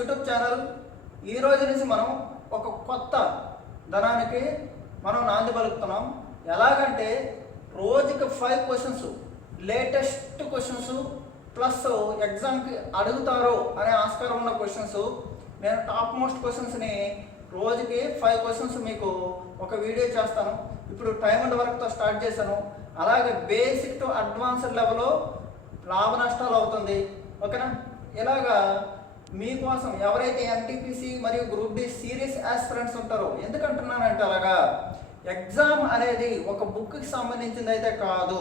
YouTube channel. ఈ రోజు నుంచి మనం ఒక కొత్త ధనానికి మనం నాంది పలుకుతున్నాం. ఎలాగంటే రోజుకి 5 క్వశ్చన్స్, లేటెస్ట్ క్వశ్చన్స్ ప్లస్ ఎగ్జామ్కి అడుగుతారు అనే ఆస్కారం ఉన్న క్వశ్చన్స్. నేను టాప్ మోస్ట్ క్వశ్చన్స్ని రోజుకి 5 క్వశ్చన్స్ మీకు ఒక వీడియో చేస్తాను. ఇప్పుడు టైం అండ్ వర్క్తో స్టార్ట్ చేశాను. అలాగే బేసిక్ టు అడ్వాన్స్డ్ లెవెల్లో లాభ నష్టాలు అవుతుంది. ఓకేనా? ఇలాగా మీకోసం ఎవరైతే ఎన్టీపీసీ మరియు గ్రూప్ డి సీరియస్ ఆస్పిరెంట్స్ ఉంటారో, ఎందుకంటున్నానంటే అలాగా ఎగ్జామ్ అనేది ఒక బుక్కి సంబంధించింది అయితే కాదు.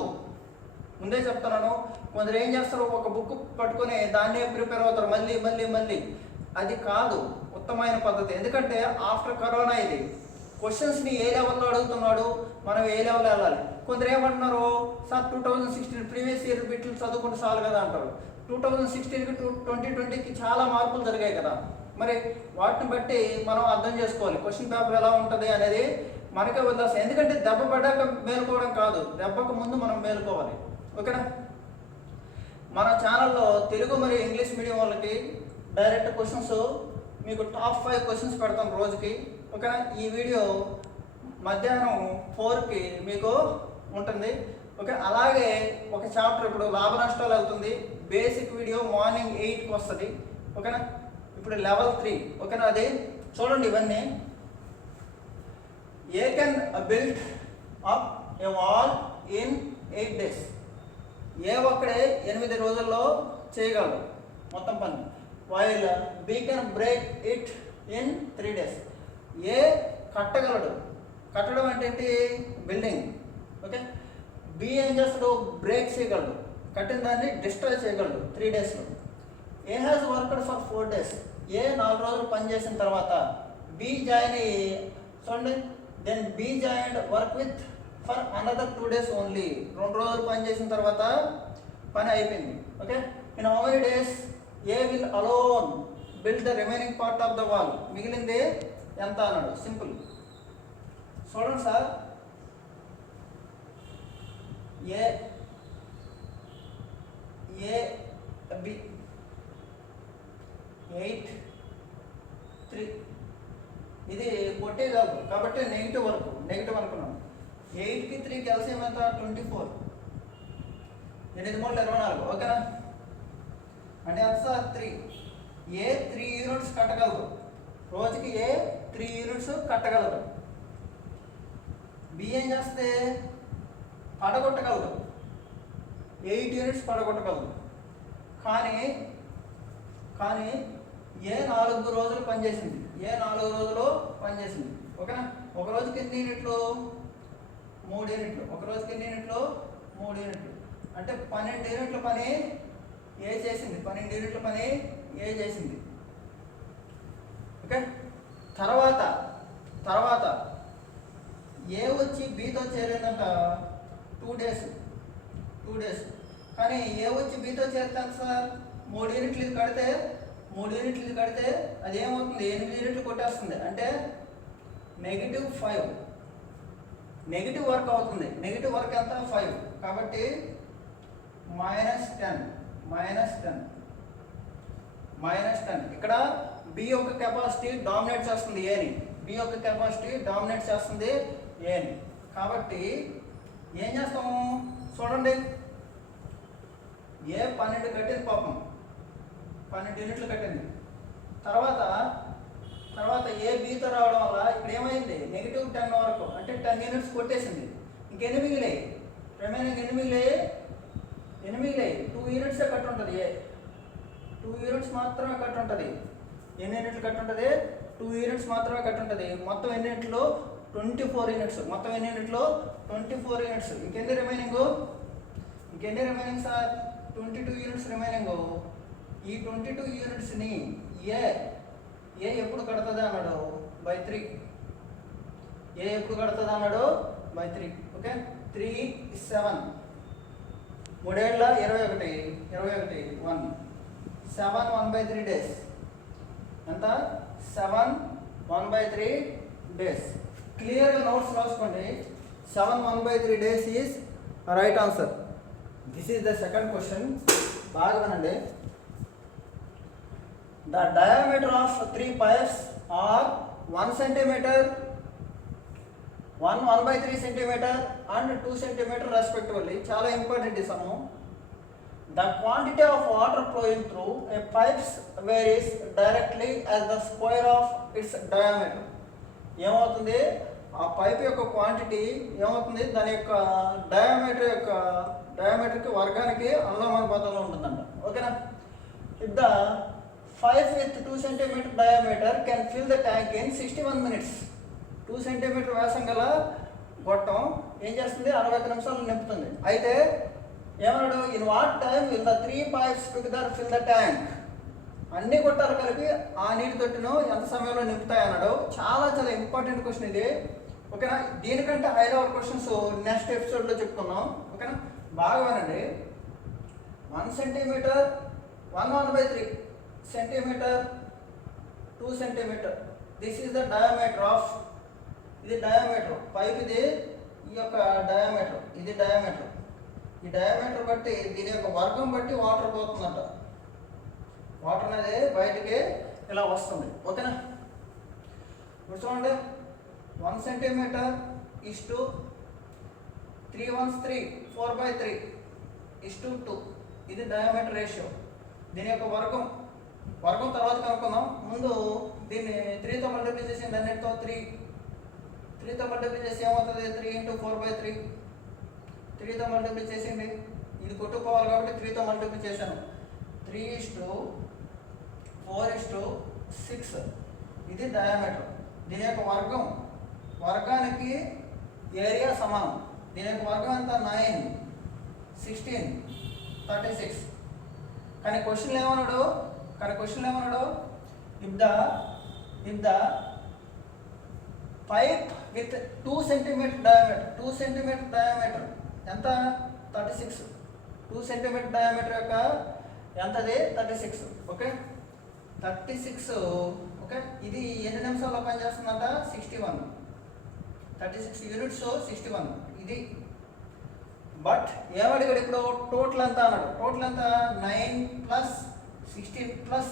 ముందే చెప్తున్నాను, కొందరు ఏం చేస్తారు, ఒక బుక్ పట్టుకొని దాన్నే ప్రిపేర్ అవుతారు మళ్ళీ మళ్ళీ మళ్ళీ. అది కాదు ఉత్తమమైన పద్ధతి. ఎందుకంటే ఆఫ్టర్ కరోనా ఇది క్వశ్చన్స్ని ఏ లెవెల్లో అడుగుతున్నాడు, మనం ఏ లెవెల్ వెళ్ళాలి. కొందరు ఏమంటున్నారు, సార్ 2016 ప్రీవియస్ ఇయర్ బిట్లు చదువుకుంటే చాలు కదా అంటారు. 2016కి 2020కి చాలా మార్పులు జరిగాయి కదా. మరి వాటిని బట్టి మనం అర్థం చేసుకోవాలి క్వశ్చన్ పేపర్ ఎలా ఉంటుంది అనేది మనకే వదిలేస్తాం. ఎందుకంటే దెబ్బ పడ్డాక మేలుకోవడం కాదు, దెబ్బకు ముందు మనం మేలుకోవాలి. ఓకేనా? మన ఛానల్లో తెలుగు మరియు ఇంగ్లీష్ మీడియం వాళ్ళకి డైరెక్ట్ క్వశ్చన్స్ మీకు టాప్ 5 క్వశ్చన్స్ పెడతాం రోజుకి. ఓకేనా? ఈ వీడియో మధ్యాహ్నం 4కి మీకు ఉంటుంది. ఓకే, అలాగే ఒక చాప్టర్ ఇప్పుడు లాభ నష్టాలు వెళ్తుంది. బేసిక్ వీడియో మార్నింగ్ 8కి వస్తుంది. ఓకేనా? ఇప్పుడు లెవెల్ 3. ఓకేనా? అది చూడండి. ఇవన్నీ A can build up a wall in 8 days. A ఒక్కడే 8 రోజుల్లో చేయగలరు మొత్తం పని. While B can break it in 3 days. A కట్టగలడు. కట్టడం అంటే ఏంటి? బిల్డింగ్. ఓకే. బి ఏం చేస్తాడు? బ్రేక్ చేయగలడు, కట్టిన దాన్ని డిస్ట్రాయ్ చేయగలడు 3 daysలో. A has worked for 4 days. A 4 రోజులు పని చేసిన తర్వాత బి జాయిన్ అయ్యి చూడండి, then B join work with for another 2 days only. 2 రోజులు పని చేసిన తర్వాత పని అయిపోయింది. Okay. In how many days A will alone build the remaining part of the wall. మిగిలింది ఎంత అన్నాడు. సింపుల్. చూడండి సార్, ఏ బి 8 3 ఇది కొట్టేయగలదు కాబట్టి నెగిటివ్ అనుకున్నాం. 8కి 3 కలిసి ఏమంతా 24. 8 3 24. ఓకేనా? అంటే ఎంత సార్? 3. ఏ 3 యూనిట్స్ కట్టగలదు రోజుకి. ఏ 3 యూనిట్స్ కట్టగలదు. బి ఏం చేస్తే పడగొట్టగలదు, 8 యూనిట్స్ పడగొట్టగలదు. కానీ ఏ 4 రోజులు పనిచేసింది. ఏ 4 రోజులు పనిచేసింది. ఓకేనా? ఒక రోజుకి ఎన్ని యూనిట్లు? 3 యూనిట్లు. ఒక రోజుకి ఎన్ని యూనిట్లు? 3 యూనిట్లు. అంటే 12 యూనిట్ల పని ఏ చేసింది. 12 యూనిట్ల పని ఏ చేసింది. ఓకే. తర్వాత ఏ వచ్చి బితో చేరేదంట 2 days. కానీ ఏ వచ్చి బితో చేరుతాను సార్ 3 యూనిట్లు ఇది కడితే అది ఏమవుతుంది? 8 యూనిట్లు కొట్టేస్తుంది. అంటే -5 నెగిటివ్ వర్క్ అవుతుంది. నెగిటివ్ వర్క్ ఎంత? 5. కాబట్టి -10. ఇక్కడ బి యొక్క కెపాసిటీ డామినేట్ చేస్తుంది ఏని. బి యొక్క కెపాసిటీ డామినేట్ చేస్తుంది ఏని. కాబట్టి ఏం చేస్తాము చూడండి, ఏ 12 కట్టింది పాపం, 12 యూనిట్లు కట్టింది. తర్వాత ఏ బీతో రావడం వల్ల ఇక్కడ ఏమైంది? -10 వరకు. అంటే 10 యూనిట్స్ కొట్టేసింది. ఇంకెన్ని మిగిలాయి? రిమైనింగ్ ఎన్ని మిగిలాయి? 2 యూనిట్సే కట్టు ఉంటుంది. ఏ 2 యూనిట్స్ మాత్రమే కట్టు ఉంటుంది. ఎన్ని యూనిట్లు కట్టు ఉంటుంది? 2 యూనిట్స్ మాత్రమే కట్టు ఉంటుంది. మొత్తం ఎన్ని యూనిట్లు? 24 యూనిట్స్. మొత్తం ఎన్ని యూనిట్లు? 24 యూనిట్స్. ఇంకెన్ని రిమైనింగ్ సార్? 22 units remaining. ఈ 22 యూనిట్స్ని ఏ ఎప్పుడు కడుతుంది అన్నాడు? బై 3. ఏ ఎప్పుడు కడుతుంది అన్నాడు? బై 3. ఓకే. 3 7 3 ఏళ్ళ 21 1 7 1/3 డేస్. ఎంత? 7 1/3 డేస్. క్లియర్గా నోట్స్ రాసుకోండి. 7 1/3 days is right answer. This is the second question. బాగా వినండి. The diameter of 3 pipes are 1 centimeter, 1/3 centimeter and 2 centimeter respectively. చాలా ఇంపార్టెంట్ ఈ sum. The quantity of water flowing through a pipes varies directly as the square of its diameter. ఏమవుతుంది, ఆ pipe యొక్క quantity ఏమవుతుంది, దాని యొక్క డయామీటర్కి వర్గానికి అనులోమానుపాతంలో ఉంటుందంట. ఓకేనా. If the pipe with 2 centimeter diameter can fill the tank in 61 minutes. 2 centimeter వ్యాసం గల గొట్టం ఏం చేస్తుంది, 61 నిమిషాలు నింపుతుంది. అయితే ఏమన్నాడు, in what time will the 3 pipes together fill the tank. అన్ని గొట్టాలు కలిపి ఆ నీటి తొట్టును ఎంత సమయంలో నింపుతాయి అన్నాడు. చాలా చాలా ఇంపార్టెంట్ క్వశ్చన్ ఇది. ఓకేనా. దీనికంటే హై లెవెల్ క్వశ్చన్స్ నెక్స్ట్ ఎపిసోడ్లో చెప్పుకుందాం. ఓకేనా, బాగా వినండి. 1 centimeter, 1/3 centimeter, 2 centimeter. This is the diameter of, ఇది డయామీటర్ పైప్, ఇది ఈ యొక్క డయామీటర్, ఇది డయామీటర్. ఈ డయామీటర్ బట్టి దీని యొక్క వర్గం బట్టి వాటర్ పోతుందంట. వాటర్ అనేది బయటికి ఇలా వస్తుంది. ఓకేనా. ఇప్పుడు చూడండి, 1 centimeter is to 3 1s 3, 4/3 is to 2. ఇది డయామీటర్ రేషియో. దీని యొక్క వర్గం తర్వాత కనుక్కుందాం. ముందు దీన్ని 3తో మల్టిప్లై చేసి అన్నిటితో 3తో మల్టిప్లై చేసి ఏమవుతుంది, 3 × 4/3. 3తో మల్టిప్లై చేసింది, ఇది కొట్టుకోవాలి కాబట్టి 3తో మల్టిప్లై చేశాను. 3:4:6 ఇది డయామీటర్. దీని యొక్క వర్గానికి ఏరియా సమానం. దీని యొక్క వర్గం ఎంత, 9, 16, 36. కానీ క్వశ్చన్ ఏమన్నాడు, if the pipe with 2 centimeter diameter ఎంత, 36. 2 centimeter డయామీటర్ యొక్క ఎంతది, 36. ఓకే, 36. ఓకే, ఇది ఎన్ని నిమిషాల్లో పనిచేస్తుందంట, 61. 36 యూనిట్స్ 61 ఇది. బట్ ఏమడిగాడు ఇప్పుడు, టోటల్ ఎంత అన్నాడు. టోటల్ ఎంత, 9 + 16 +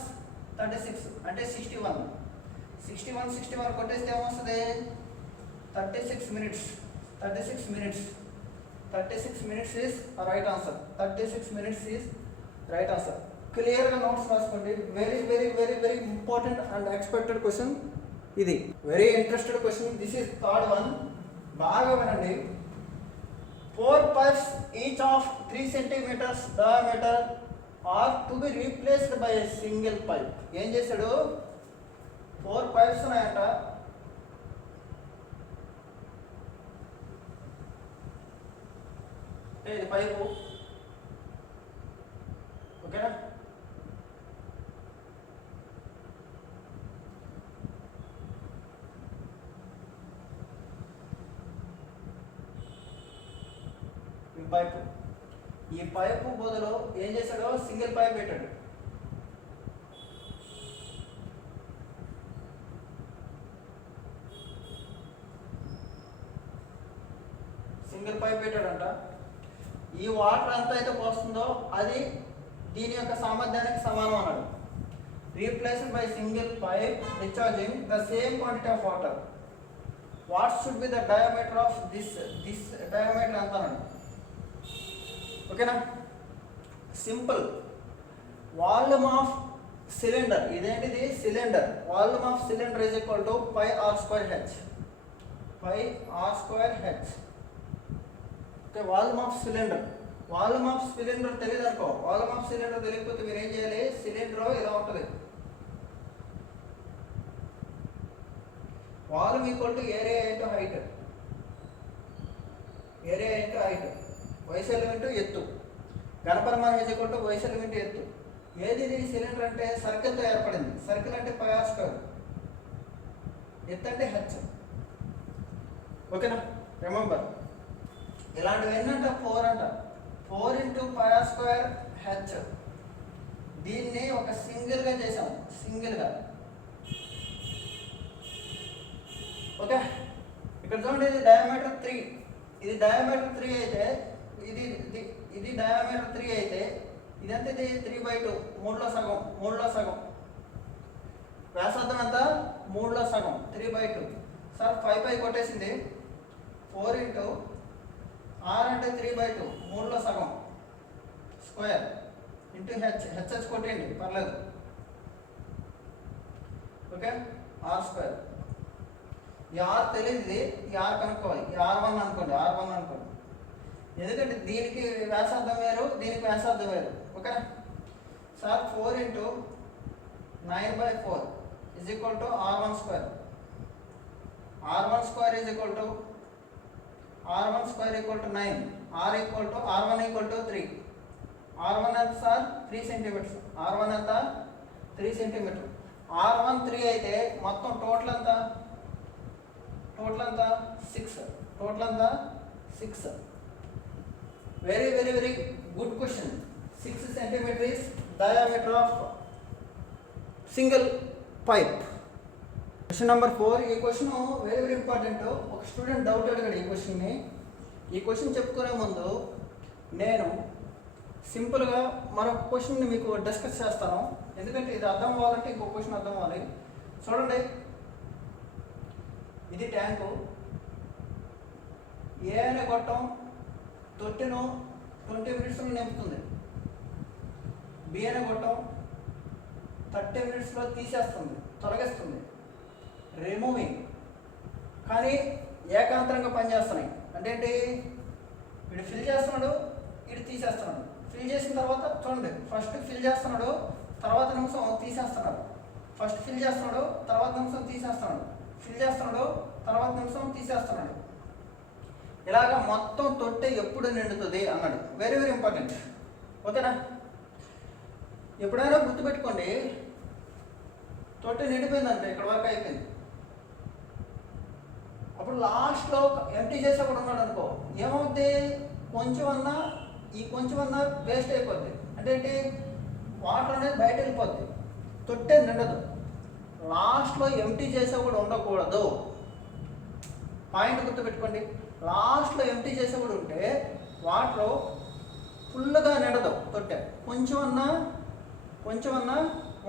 36 అంటే 61. 61 కొట్టేస్తే ఏమొస్తుంది, 36 minutes. 36 minutes is right answer. 36 minutes is right answer. క్లియర్గా నోట్స్ రాసుకోండి. Very very very very important and expected question ఇది. Very interested question. This is third one. బాగా వినండి. 4 pipes each of 3 centimeters diameter are to be replaced by a single pipe. ఏం చేశాడు, 4 pipes ఉన్నాయంట. ఇది pipe. ఓకేనా. ఈ పైపు బదులు ఏం చేశాడు, సింగిల్ పైప్ పెట్టాడు. పెట్టాడంట. ఈ వాటర్ ఎంత అయితే పోస్తుందో అది దీని యొక్క సామర్థ్యానికి సమానం అన్నాడు. Replaced by single pipe discharging the same quantity of water. What should be the diameter of this diameter ఎంత అన్నాడు. ఓకేనా. సింపుల్. వాల్యూమ్ ఆఫ్ సిలిండర్, ఇదేంటిది cylinder. Volume of cylinder is equal to πr²h. πr²h. Okay. Volume of cylinder తెలియదు అనుకో. Volume of cylinder తెలియకపోతే మీరు ఏం చేయాలి, సిలిండర్ ఇలా ఉంటుంది. Volume equal to area into height. Area into height. వైశాల్యం ఇంటూ ఎత్తు. ఘనపరిమాణం ఈజ్ ఈక్వల్ టు వైశాల్యం ఇంటూ ఎత్తు. ఏది ఇది సిలిండర్ అంటే సర్కిల్తో ఏర్పడింది. సర్కిల్ అంటే πr², ఎత్తు అంటే h. ఓకేనా. రిమెంబర్, ఇలాంటివి ఏంటంట 4 అంట. 4 × πr²h. దీన్ని ఒక సింగిల్గా చేసాం, సింగిల్గా. ఓకే. ఇక్కడ చూడండి, ఇది డయామీటర్ 3. ఇది డయామీటర్ 3 అయితే ఇది డయామీటర్ 3 అయితే ఇదంతా ఇది 3/2, 3లో సగం. వ్యాసార్థం ఎంత 3లో సగం 3/2 సార్ 5 కొట్టేసింది 4 ఇంటూ ఆర్ అంటే 3/2 3లో సగం స్క్వేర్ ఇంటూ హెచ్ కొట్టేయండి పర్లేదు. Okay R square. ఈ ఆర్ తెలియదు, ఈ ఆర్ కనుక్కోవాలి. ఈ R1 అనుకోండి, R1 అనుకోండి, ఎందుకంటే దీనికి వ్యాసార్థం వేరు, దీనికి వ్యాసార్థం వేరు. ఓకేనా sir 4 into 9/4 is equal to R1 square. R1 square is equal to 9. R1 equal to 3. R1 ఎంత సార్ 3 సెంటీమీటర్స్. R1 ఎంత 3 సెంటీమీటర్. R1 3 అయితే మొత్తం టోటల్ ఎంత 6. టోటల్ ఎంత 6. Very very very good question. 6 centimetre is diameter of single pipe. Question number 4. ఈ question very very important. ఒక student doubt అడిగాడు ఈ క్వశ్చన్ని. ఈ క్వశ్చన్ చెప్పుకునే ముందు నేను సింపుల్గా మరొక క్వశ్చన్ని మీకు డిస్కస్ చేస్తాను, ఎందుకంటే ఇది అర్థం అవ్వాలంటే ఇంకో క్వశ్చన్ అర్థం అవ్వాలి. చూడండి, ఇది ట్యాంకు. ఏ అనే గొట్టం తొట్టెను 20 మినిట్స్లో నింపుతుంది. బి అనే గొట్టం 30 మినిట్స్లో తీసేస్తుంది, తొలగిస్తుంది, రిమూవింగ్. కానీ ఏకాంతరంగా పనిచేస్తున్నాయి. అంటే ఏంటి, వీడు ఫిల్ చేస్తున్నాడు, వీడు తీసేస్తున్నాడు. ఫిల్ చేసిన తర్వాత చూడండి, ఫస్ట్ ఫిల్ చేస్తున్నాడు, తర్వాత నిమిషం తీసేస్తున్నాడు. ఫస్ట్ ఫిల్ చేస్తున్నాడు, తర్వాత నిమిషం తీసేస్తున్నాడు. ఫిల్ చేస్తున్నాడు, తర్వాత నిమిషం తీసేస్తున్నాడు. ఇలాగ మొత్తం తొట్టె ఎప్పుడు నిండుతుంది అన్నాడు. Very very important. ఓకేనా, ఎప్పుడైనా గుర్తుపెట్టుకోండి, తొట్టె నిండిపోయిందంటే ఇక్కడ వరకు అయిపోయింది. అప్పుడు లాస్ట్లో ఎంటీ చేసేప్పుడు ఉన్నాడు అనుకో, ఏమవుద్ది, కొంచెం అన్నా వేస్ట్ అయిపోద్ది. అంటే ఏంటి, వాటర్ అనేది బయట వెళ్ళిపోద్ది, తొట్టె నిండదు. లాస్ట్లో ఎంటీ చేసేప్పుడు ఉండకూడదు. పాయింట్ గుర్తుపెట్టుకోండి, లాస్ట్లో ఎంటీ చేసేప్పుడు ఉంటే వాటర్ ఫుల్గా నిండదు తొట్టె, కొంచెం అన్నా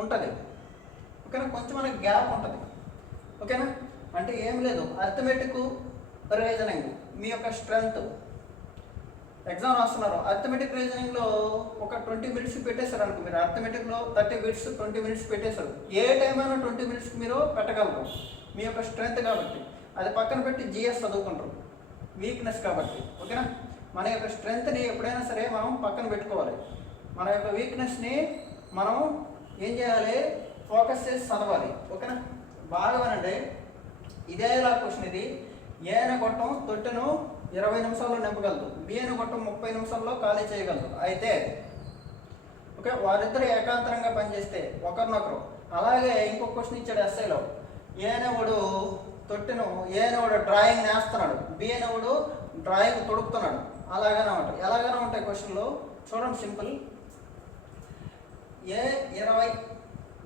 ఉంటుంది. ఓకేనా, కొంచెం గ్యాప్ ఉంటుంది. ఓకేనా, అంటే ఏం లేదు, అర్థమెటిక్ రీజనింగ్ మీ యొక్క స్ట్రెంగ్త్. ఎగ్జామ్ రాస్తున్నారు, అర్థమెటిక్ రీజనింగ్లో ఒక 20 మినిట్స్ పెట్టేశారు అనుకో, మీరు అర్థమెటిక్లో 30 మినిట్స్ 20 మినిట్స్ పెట్టేశారు. ఏ టైం అయినా 20 మినిట్స్కి మీరు పెట్టగలరు, మీ యొక్క స్ట్రెంగ్త్ కాబట్టి. అది పక్కన పెట్టి జిఎస్ చదువుకుంటారు, వీక్నెస్ కాబట్టి. ఓకేనా, మన యొక్క స్ట్రెంగ్త్ని ఎప్పుడైనా సరే మనం పక్కన పెట్టుకోవాలి. మన యొక్క వీక్నెస్ని మనం ఏం చేయాలి, ఫోకస్ చేసి చదవాలి. ఓకేనా, బాగా వినండి. ఇదే ఇలా క్వశ్చన్ ఇది. ఏ అనే గొట్టం తొట్టెను 20 నిమిషాల్లో నింపగలదు, బి అనే గొట్టం 30 నిమిషాల్లో ఖాళీ చేయగలదు. అయితే ఓకే, వారిద్దరు ఏకాంతరంగా పనిచేస్తే ఒకరినొకరు. అలాగే ఇంకొక క్వశ్చన్ ఇచ్చాడు ఎస్ఐలో, ఏ అనేవాడు డ్రాయింగ్ నేస్తున్నాడు, బి అనేవాడు డ్రాయింగ్ తొడుకుతున్నాడు. అలాగనే ఉంటాయి, ఎలాగైనా ఉంటాయి క్వశ్చన్లు. చూడండి, సింపుల్. ఏ 20,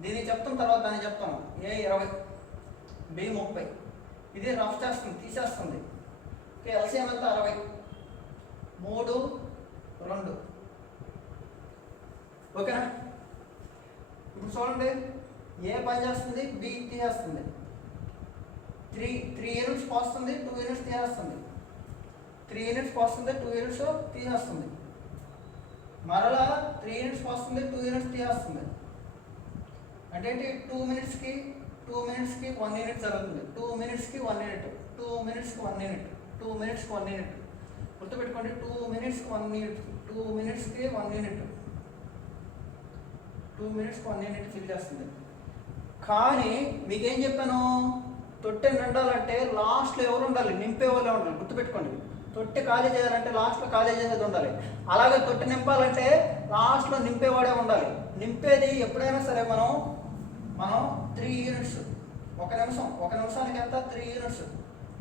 దీన్ని చెప్తాం, తర్వాత దాన్ని చెప్తాను. ఏ 20, బి 30. ఇది రఫ్ చేస్తుంది, తీసేస్తుంది. ఓకే, ఎల్సిఎం ఎంత 60, 3, 2. ఓకేనా, ఇప్పుడు చూడండి, ఏ పని చేస్తుంది, బి తీసేస్తుంది. 3 యూనిట్స్ పోస్తుంది, 2 యూనిట్స్ తీసేస్తుంది. 3 యూనిట్స్ పోస్తుంది, 2 యూనిట్స్ తీసేస్తుంది. మరలా 3 యూనిట్స్ పోస్తుంది, 2 యూనిట్స్ తీసేస్తుంది. అంటే ఏంటి, 2 మినిట్స్కి 1 యూనిట్ జరుగుతుంది. 2 మినిట్స్కి 1 యూనిట్, 2 మినిట్స్కి 1 యూనిట్, 2 మినిట్స్కి 1 యూనిట్. గుర్తుపెట్టుకోండి, 2 మినిట్స్కి 1 యూనిట్, 2 మినిట్స్కి 1 యూనిట్, 2 మినిట్స్కి 1 యూనిట్ ఫిల్ చేస్తుంది. కానీ మీకేం చెప్పాను, తొట్టె నిండాలంటే లాస్ట్లో ఎవరు ఉండాలి, నింపే వాళ్ళే ఉండాలి. గుర్తుపెట్టుకోండి, తొట్టె ఖాళీ చేయాలంటే లాస్ట్లో ఖాళీ చేసేది ఉండాలి. అలాగే తొట్టె నింపాలంటే లాస్ట్లో నింపేవాడే ఉండాలి. నింపేది ఎప్పుడైనా సరే మనం 3 యూనిట్స్, ఒక నిమిషానికి ఎంత 3 యూనిట్స్.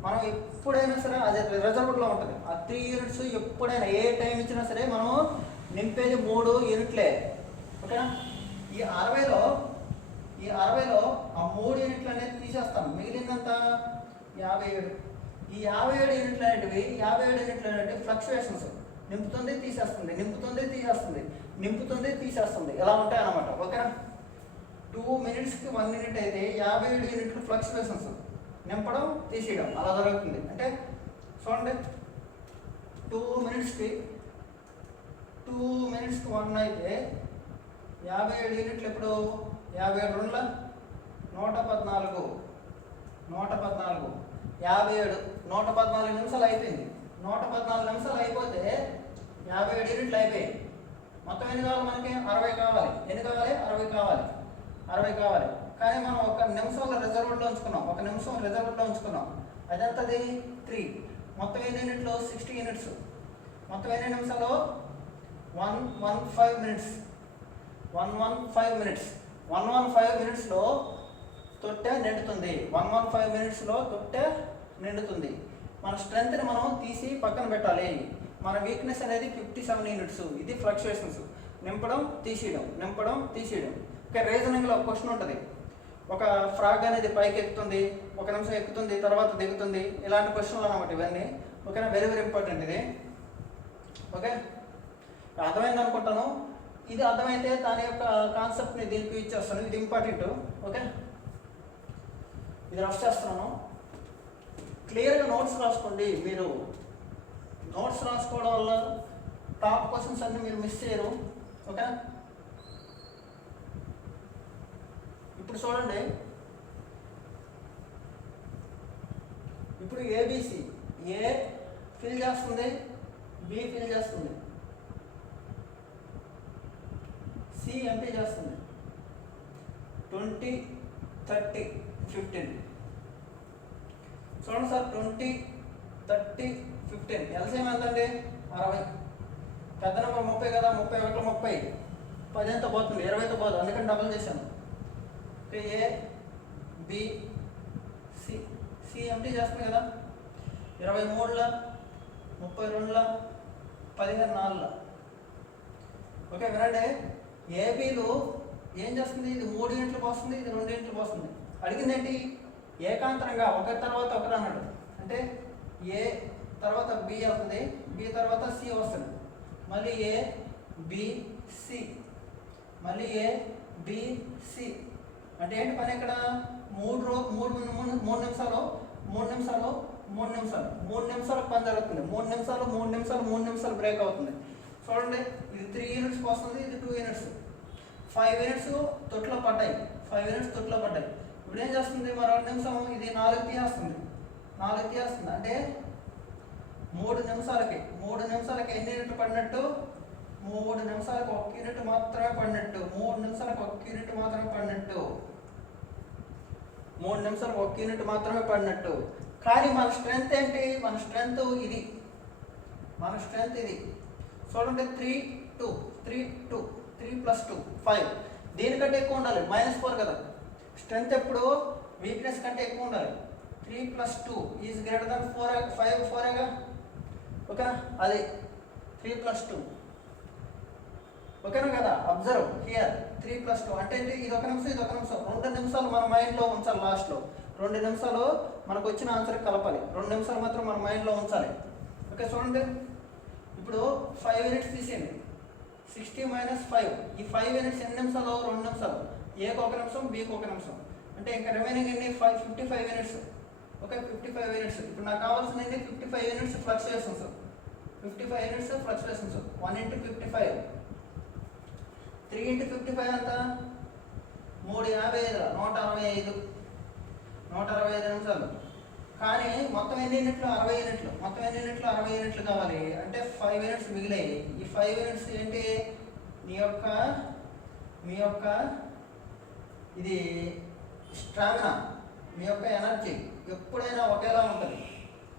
మనం ఎప్పుడైనా సరే అది రిజర్వ్లో ఉంటుంది. ఆ 3 యూనిట్స్ ఎప్పుడైనా ఏ టైం ఇచ్చినా సరే మనం నింపేది 3 యూనిట్లే. ఓకేనా, ఈ 60లో ఆ 3 యూనిట్లు అనేది తీసేస్తాం, మిగిలిందంత 57. ఈ 57 యూనిట్లు అనేటివి ఫ్లక్చువేషన్స్, నింపుతుంది తీసేస్తుంది, నింపుతుంది తీసేస్తుంది, నింపుతుంది తీసేస్తుంది, ఇలా ఉంటాయి అన్నమాట. ఓకేనా, 2 మినిట్స్కి 1 మినిట్ అయితే 57 యూనిట్లు ఫ్లక్చువేషన్స్ నింపడం తీసేయడం అలా జరుగుతుంది. అంటే చూడండి 2 మినిట్స్కి 1 అయితే 57 యూనిట్లు ఎప్పుడు 57 రెండుల 114 57 114 నిమిషాలు అయిపోయింది. 114 నిమిషాలు అయిపోతే 57 యూనిట్లు అయిపోయాయి. మొత్తం ఎన్ని కావాలి మనకి 60 కావాలి. ఎన్ని కావాలి 60 కావాలి. కానీ మనం ఒక నిమిషంలో రిజర్వ్లో ఉంచుకున్నాం. అదంతది 3. మొత్తం ఎన్ని యూనిట్లు 60 యూనిట్స్. మొత్తం ఎన్ని నిమిషాలు 115 మినిట్స్. 115 మినిట్స్లో తొట్టె నిండుతుంది. 115 మినిట్స్లో తొట్టె నిండుతుంది. మన స్ట్రెంత్ని మనం తీసి పక్కన పెట్టాలి. మన వీక్నెస్ అనేది 57 యూనిట్స్. ఇది ఫ్లక్చుయేషన్స్. నింపడం తీసేయడం. ఓకే, రీజనింగ్లో ఒక క్వశ్చన్ ఉంటుంది. ఒక ఫ్రాగ్ అనేది పైకి ఎక్కుతుంది, 1 నిమిషం ఎక్కుతుంది, తర్వాత దిగుతుంది. ఇలాంటి క్వశ్చన్లు అన్నమాట ఇవన్నీ. ఓకేనా, వెరీ వెరీ ఇంపార్టెంట్ ఇది. ఓకే, అర్థమైంది అనుకుంటాను. ఇది అర్థమైతే దాని యొక్క కాన్సెప్ట్ని దీనికి ఇచ్చేస్తాను. ఇది ఇంపార్టెంట్. ఓకే, ఇది రఫ్ చేస్తున్నాను. క్లియర్గా నోట్స్ రాసుకోండి. మీరు నోట్స్ రాసుకోవడం వల్ల టాప్ క్వశ్చన్స్ అన్నీ మీరు మిస్ చేయరు. ఓకే, ఇప్పుడు చూడండి. ఇప్పుడు ఏబిసి, ఏ ఫిల్ చేస్తుంది, బి ఫిల్ చేస్తుంది, సి ఎంపీ చేస్తుంది. 20, 30, 15. చూడండి సార్, 20, 30, 15 ఎల్సిఎం ఎంతండి 60. పెద్ద నెంబర్ 30 కదా, 30 30 10తో పోతుంది, 20తో పోదు, అందుకని డబుల్ చేశాను. ఏ బి సి ఎంటీ చేస్తుంది కదా, 23, 32, 15, 4. ఓకే, వినండి. ఏబీలో ఏం చేస్తుంది, ఇది 3 యూనిట్లు పోస్తుంది, ఇది 2 యూనిట్లు పోస్తుంది. అడిగింది ఏంటి, ఏకాంతరంగా ఒకరి తర్వాత ఒకరు అన్నాడు. అంటే ఏ తర్వాత బి అవుతుంది, బి తర్వాత సి వస్తుంది, మళ్ళీ ఏ బి సి, మళ్ళీ ఏ బి సి. అంటే ఏంటి పని ఇక్కడ 3 నిమిషాలకు పని జరుగుతుంది. 3 నిమిషాలు బ్రేక్ అవుతుంది. చూడండి, ఇది 3 యూనిట్స్ వస్తుంది, ఇది 2 యూనిట్స్. 5 యూనిట్స్ తొట్లో పడ్డాయి. ఇప్పుడు ఏం చేస్తుంది, మరో 2 నిమిషం ఇది 4 తీయేస్తుంది. అంటే 3 నిమిషాలకి ఎన్ని యూనిట్లు పడినట్టు, 3 నిమిషాలకు 1 యూనిట్ మాత్రమే పడినట్టు. 3 నిమిషాలకు 1 యూనిట్ మాత్రమే పడినట్టు. కానీ మన స్ట్రెంత్ ఏంటి, మన స్ట్రెంత్ ఇది. చూడండి, 3 + 2 5. దీనికంటే ఎక్కువ ఉండాలి, -4 కదా. స్ట్రెంత్ ఎప్పుడు వీక్నెస్ కంటే ఎక్కువ ఉండాలి. 3 + 2 ఈజ్ గ్రేటర్ దెన్ 5 4గా. ఓకేనా, అది 3 + 2. ఓకేనా కదా. అబ్జర్వ్ హియర్ 3 + 2 అంటే ఏంటి, ఇది 1 నిమిషం, ఇది 1 నిమిషం. 2 నిమిషాలు మన మైండ్లో ఉంచాలి. లాస్ట్లో 2 నిమిషాలు మనకు వచ్చిన ఆన్సర్కి కలపాలి. 2 నిమిషాలు మాత్రం మన మైండ్లో ఉంచాలి. ఓకే, చూడండి. ఇప్పుడు 5 యూనిట్స్ తీసేయండి. 60 - 5. ఈ 5 యూనిట్స్ ఎన్ని నిమిషాలు, 2 నిమిషాలు. ఏకి 1 నిమిషం, బికి 1 నిమిషం. అంటే ఇంకా రిమైనింగ్ ఎన్ని 55 యూనిట్స్. Okay, 55 units. ఇప్పుడు నాకు కావాల్సింది 55 యూనిట్స్ ఫ్లక్చుయేషన్స్. 1 × 55. 3 × 55 ఎంత, 355, 165 నిమిషాలు. కానీ మొత్తం ఎన్ని యూనిట్లు, 60 యూనిట్లు కావాలి. అంటే 5 యూనిట్స్ మిగిలాయి. ఈ 5 యూనిట్స్ ఏంటి, మీ యొక్క ఇది స్టామినా, మీ యొక్క ఎనర్జీ ఎప్పుడైనా ఒకేలా ఉంటుంది.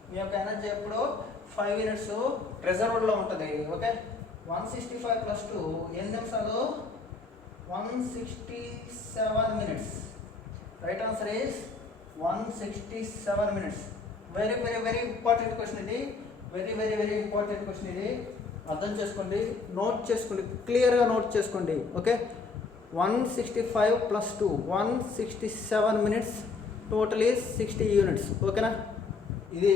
మీ యొక్క ఎనర్జీ ఎప్పుడు 5 యూనిట్స్ రిజర్వ్డ్లో ఉంటుంది. ఓకే, 165 + 2 ఎన్ని నిమిషాలు, 167 minutes. Right answer is 167 minutes. Very very very important question ఇది. వెరీ ఇంపార్టెంట్ క్వశ్చన్ ఇది. అర్థం చేసుకోండి, నోట్ చేసుకోండి, క్లియర్గా నోట్ చేసుకోండి. Okay, 165 + 2 167 minutes. Total is 60 units. ఓకేనా, ఇది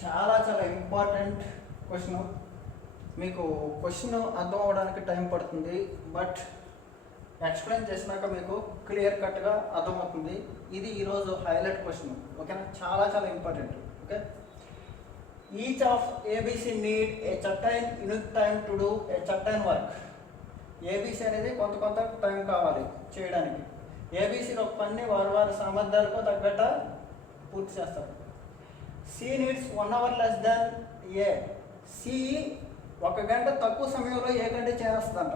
చాలా ఇంపార్టెంట్ క్వశ్చన్. మీకు క్వశ్చన్ అర్థం అవ్వడానికి టైం పడుతుంది, బట్ ఎక్స్ప్లెయిన్ చేసినాక మీకు క్లియర్ కట్గా అర్థమవుతుంది. ఇది ఈరోజు హైలైట్ క్వశ్చన్. ఓకేనా, చాలా చాలా important. Okay, each of A B C need a certain unit time to do a certain work. A B C అనేది కొంత టైం కావాలి చేయడానికి. ఏబిసిలో ఒక పని వారి సామర్థ్యాలకు తగ్గట్ట పూర్తి చేస్తారు. C needs 1 hour less than A. C 1 గంట తక్కువ సమయంలో ఏ గంట చేస్తుందంట.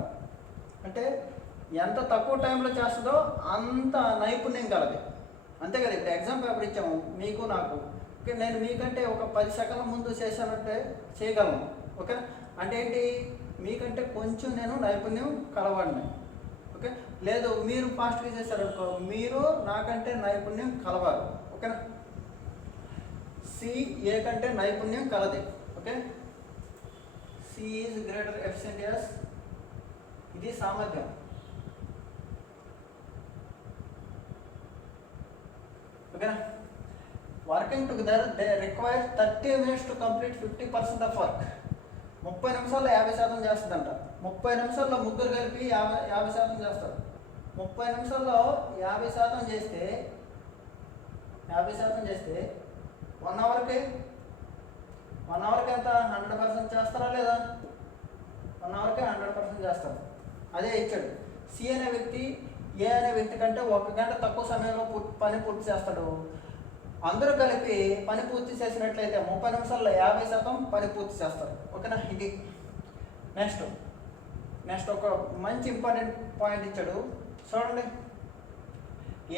అంటే ఎంత తక్కువ టైంలో చేస్తుందో అంత నైపుణ్యం కలది. అంతే కదా, ఇప్పుడు ఎగ్జామ్ పేపర్ ఇచ్చాము మీకు నాకు. ఓకే, నేను మీకంటే ఒక 10 సెకండ్ల ముందు చేశానంటే చేయగలను. ఓకే, అంటే ఏంటి, మీకంటే కొంచెం నేను నైపుణ్యం కలవాడిని. ఓకే, లేదు మీరు ఫాస్ట్గా చేశారనుకో, మీరు నాకంటే నైపుణ్యం కలవాలి. ఓకేనా, సి ఏ కంటే నైపుణ్యం కలది. Okay, C is greater efficient as, ఇది సామర్థ్యం. ఓకేనా, working together they require 30 minutes to complete 50% of work. 30 నిమిషాల్లో 50% చేస్తుందంట. 30 నిమిషాల్లో ముగ్గురు కలిపి 50% చేస్తారు. 30 నిమిషాల్లో 50% చేస్తే 1 అవర్కి ఎంత 100% చేస్తారా లేదా? 1 అవర్కి 100% చేస్తారు. అదే ఇచ్చాడు. సి అనే వ్యక్తి ఏ అనే వ్యక్తి కంటే 1 గంట తక్కువ సమయంలో పని పూర్తి చేస్తాడు. అందరూ కలిపి పని పూర్తి చేసినట్లయితే 30 నిమిషాల్లో 50% పని పూర్తి చేస్తారు. ఓకేనా, ఇది నెక్స్ట్ ఒక మంచి ఇంపార్టెంట్ పాయింట్ ఇచ్చాడు చూడండి.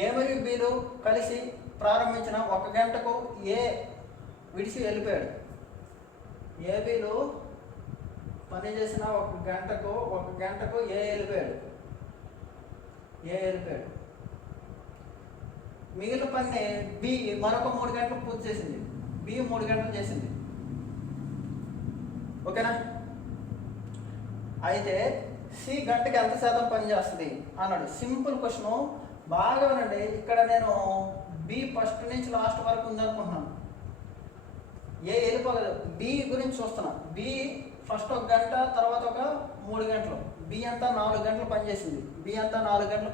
ఏ మరియు బిలు కలిసి ప్రారంభించిన 1 గంటకు ఏ విడిచి వెళ్ళిపోయాడు. ఏబీలు పని చేసిన 1 గంటకు ఏ వెళ్ళిపోయాడు. మిగిలిన పని బి మరొక 3 గంటలు పూర్తి చేసింది. బి 3 గంటలు చేసింది. ఓకేనా, అయితే సి గంటకి ఎంత శాతం పని చేస్తుంది అన్నాడు. సింపుల్ క్వశ్చన్, బాగా వినండి. ఇక్కడ నేను బి ఫస్ట్ నుంచి లాస్ట్ వరకు ఉందనుకుంటున్నాను. ఏ వెళ్ళిపోగలదు. బి గురించి చూస్తున్నా. బి ఫస్ట్ 1 గంట, తర్వాత ఒక 3 గంటలు. బి అంతా 4 గంటలు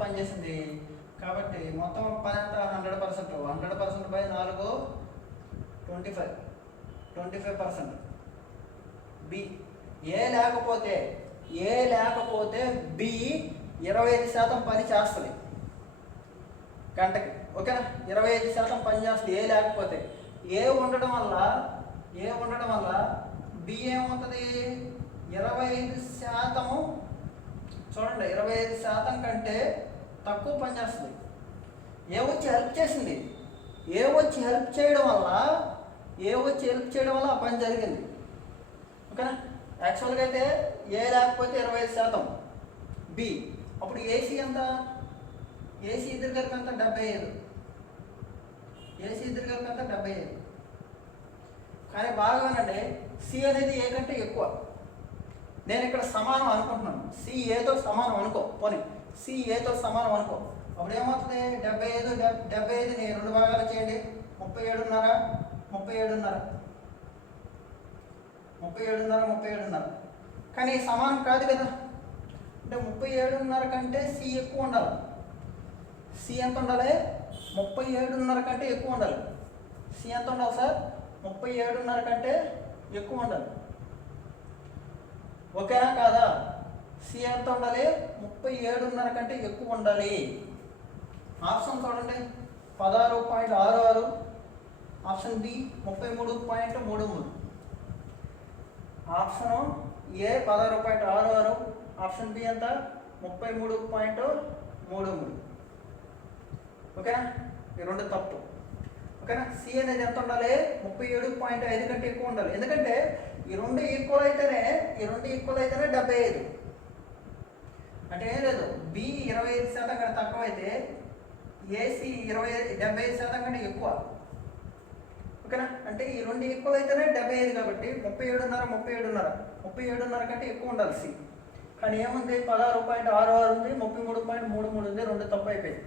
పనిచేసింది. కాబట్టి మొత్తం పని అంతా 100%. 100% బై 4 25%. బి ఏ లేకపోతే బి 25% పని చేస్తుంది గంటకి. ఓకేనా, 25% పని చేస్తుంది ఏ లేకపోతే. ఏ ఉండడం వల్ల బి ఏమవుతుంది, 25%. చూడండి, 25% కంటే తక్కువ పని చేస్తుంది. ఏ వచ్చి హెల్ప్ చేసింది. ఏ వచ్చి హెల్ప్ చేయడం వల్ల ఆ పని జరిగింది. ఓకేనా, యాక్చువల్గా అయితే ఏ లేకపోతే 25%. బి అప్పుడు ఏసీ ఎంత, ఏసీ ఇద్దరు కలిపి ఎంత 75. కానీ బాగా వినండి, సి అనేది ఏ కంటే ఎక్కువ. నేను ఇక్కడ సమానం అనుకుంటున్నాను. సి ఏతో సమానం అనుకో, పోనీ సి ఏతో సమానం అనుకో. అప్పుడు ఏమవుతుంది, 75ని 2 భాగాలు చేయండి. 37.5. కానీ సమానం కాదు కదా. అంటే 37.5 కంటే సి ఎక్కువ ఉండాలి. సి ఎంత ఉండాలి, 37.5 కంటే ఎక్కువ ఉండాలి. సి ఎంత ఉండాలి సార్, 37.5 కంటే ఎక్కువ ఉండాలి. ఓకేనా కాదా? సి ఎంత ఉండాలి, 37.5 కంటే ఎక్కువ ఉండాలి. ఆప్షన్ చూడండి, 16.66. Option B 33.33. Option A 16.66. Option B ఎంత 33.33. ఓకేనా, ఈ 2 తప్పు. ఓకేనా, సి అనేది ఎంత ఉండాలి, 37.5 కంటే ఎక్కువ ఉండాలి. ఎందుకంటే ఈ 2 ఈక్వల్ అయితేనే 75. అంటే ఏం లేదు, బి 25% కంటే తక్కువ అయితే ఏసీ 75% కంటే ఎక్కువ. ఓకేనా, అంటే ఈ 2 ఈక్వల్ అయితేనే 75. కాబట్టి 37.5 కంటే ఎక్కువ ఉండాలి సి. కానీ ఏముంది, 16.66 ఉంది, 33.33 ఉంది. 2 తప్పు అయిపోయింది.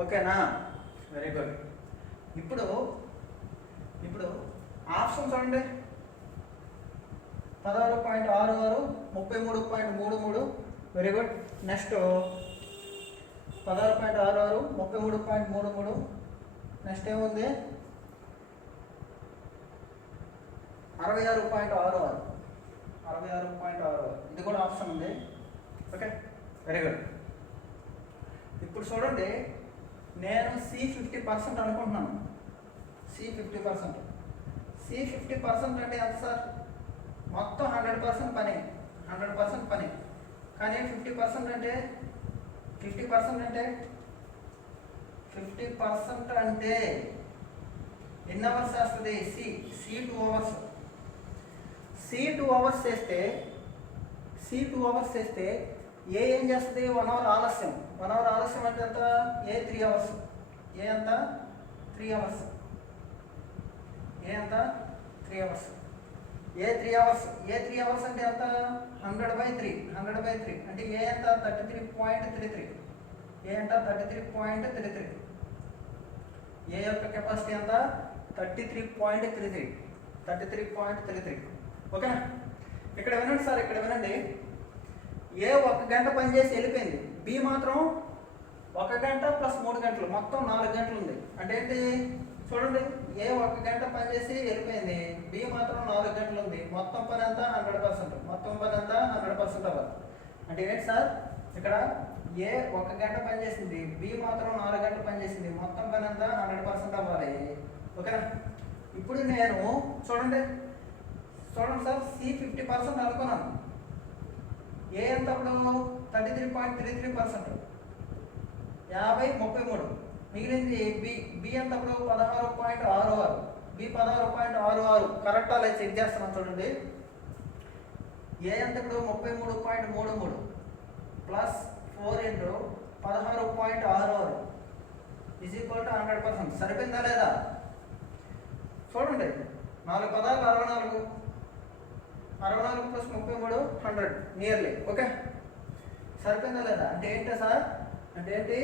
ఓకేనా, వెరీ గుడ్. ఇప్పుడు ఆప్షన్ చూడండి, 16.66, 33.33, వెరీ గుడ్. నెక్స్ట్ 16.66, 33.33. నెక్స్ట్ ఏముంది? 66.66, 66.66. ఇది కూడా ఆప్షన్ ఉంది. Okay, very good. ఇప్పుడు చూడండి, నేను C50% అనుకుంటున్నాను. C50%. C50% అంటే ఎంత సార్? మొత్తం 100% పని, 100% పని. కానీ 50% అంటే 50% అంటే 50% అంటే ఎన్ని అవర్స్ వస్తుంది? C 2 hours. C2 అవర్స్ చేస్తే ఏం చేస్తుంది? 1 అవర్ ఆలస్యం. 1 అవర్ ఆలస్యం అంటే ఎంత? ఏ 3 అవర్స్. ఏ ఎంత? 3 అవర్స్. ఏ ఎంత? 3 అవర్స్. ఏ 3 అవర్స్. ఏ 3 అవర్స్ అంటే ఎంత? 100/3. 100/3 అంటే ఏ ఎంత? 33.33. ఏ ఎంత? 33.33. ఏ యొక్క కెపాసిటీ ఎంత? 33.33. 33.33. ఓకేనా? ఇక్కడ వినండి సార్, ఇక్కడ వినండి. ఏ 1 గంట పనిచేసి వెళ్ళిపోయింది. బి మాత్రం 1 గంట ప్లస్ 3 గంటలు, మొత్తం 4 గంటలు ఉంది. అంటే ఏంటి? చూడండి, ఏ 1 గంట పనిచేసి వెళ్ళిపోయింది. బి మాత్రం 4 గంటలు ఉంది. మొత్తం పని అంతా 100%. మొత్తం పని అంతా 100% అవ్వాలి. అంటే ఏంటి సార్? ఇక్కడ ఏ 1 గంట పనిచేసింది, బి మాత్రం 4 గంటలు పనిచేసింది. మొత్తం పని అంతా 100% అవ్వాలి. ఓకేనా? ఇప్పుడు నేను చూడండి సార్, C50% అనుకున్నాను. ఏ ఎంత అప్పుడు? 33.33%. 50/33. మిగిలింది బి ఎంత అప్పుడు? 16.66. బి 16.66. కరెక్టా లేదు చెక్ చేస్తున్నాను చూడండి. ఏ ఎంత ఇప్పుడు? 33.33 plus 4 into 16.66 is equal to 100%. సరిపోయిందా లేదా? చూడండి, 4 పదాలు 64. 64 ప్లస్ 33 100 నియర్లీ. ఓకే, సరిపోయిందా లేదా? అంటే ఏంటి సార్? అంటే ఏంటి?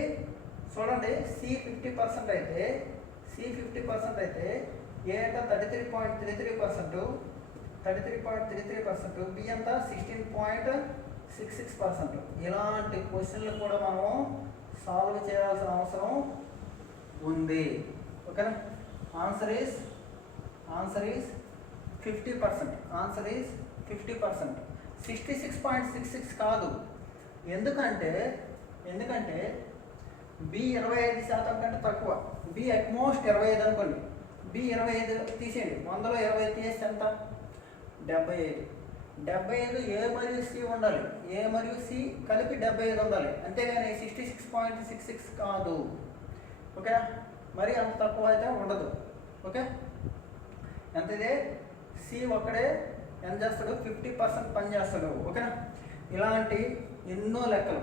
చూడండి, C50% అయితే ఏ అంటే 33.33%, 33.33%. బి అంతా 16.66%. ఇలాంటి క్వశ్చన్లు కూడా మనం సాల్వ్ చేయాల్సిన అవసరం ఉంది. ఓకేనా? Answer is 50%. Answer is 50%. 66.66 కాదు. ఎందుకంటే బి 25% కంటే తక్కువ. బి అట్మోస్ట్ 25 అనుకోండి. బి 25 తీసేయండి. 100లో 20 తీసేస్తే ఎంత? 75. 75 ఏ మరియు సి ఉండాలి. ఏ మరియు సి కలిపి 75 ఉండాలి. అంతేగాని 66.66 కాదు. ఓకే, మరి అంత తక్కువ అయితే ఉండదు. ఓకే, ఎంత ఇదే? సి ఒక్కడే ఎంత చేస్తాడు? 50% పని చేస్తాడు. ఓకేనా? ఇలాంటి ఎన్నో లెక్కలు,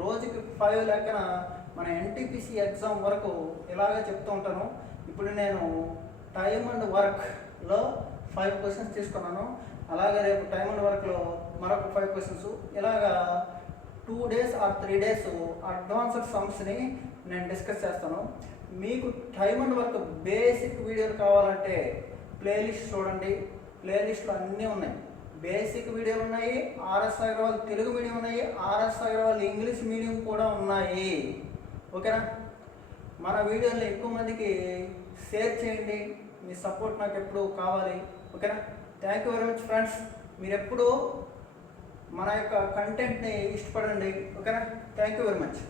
రోజుకి 5 లెక్కన మన ఎన్టీపీసీ ఎగ్జామ్ వరకు ఇలాగే చెప్తూ ఉంటాను. ఇప్పుడు నేను టైమ్ అండ్ వర్క్లో 5 క్వశ్చన్స్ తీసుకున్నాను. అలాగే రేపు టైమ్ అండ్ వర్క్లో మరొక 5 క్వశ్చన్స్. ఇలాగా 2 days or 3 days అడ్వాన్స్డ్ సమ్స్ని నేను డిస్కస్ చేస్తాను. మీకు టైమ్ అండ్ వర్క్ బేసిక్ వీడియోలు కావాలంటే ప్లేలిస్ట్ చూడండి. ప్లేలిస్ట్లో అన్నీ ఉన్నాయి. బేసిక్ వీడియోలు ఉన్నాయి, ఆర్ఎస్ అగర్వాల్ తెలుగు మీడియం ఉన్నాయి, ఆర్ఎస్ అగర్వాల్ ఇంగ్లీష్ మీడియం కూడా ఉన్నాయి. ఓకేనా? మన వీడియోని ఎక్కువ మందికి షేర్ చేయండి. మీ సపోర్ట్ నాకు ఎప్పుడు కావాలి. ఓకేనా? Thank you very much friends. మీరు ఎప్పుడు మన యొక్క కంటెంట్ని ఇష్టపడండి. ఓకేనా? Thank you very much.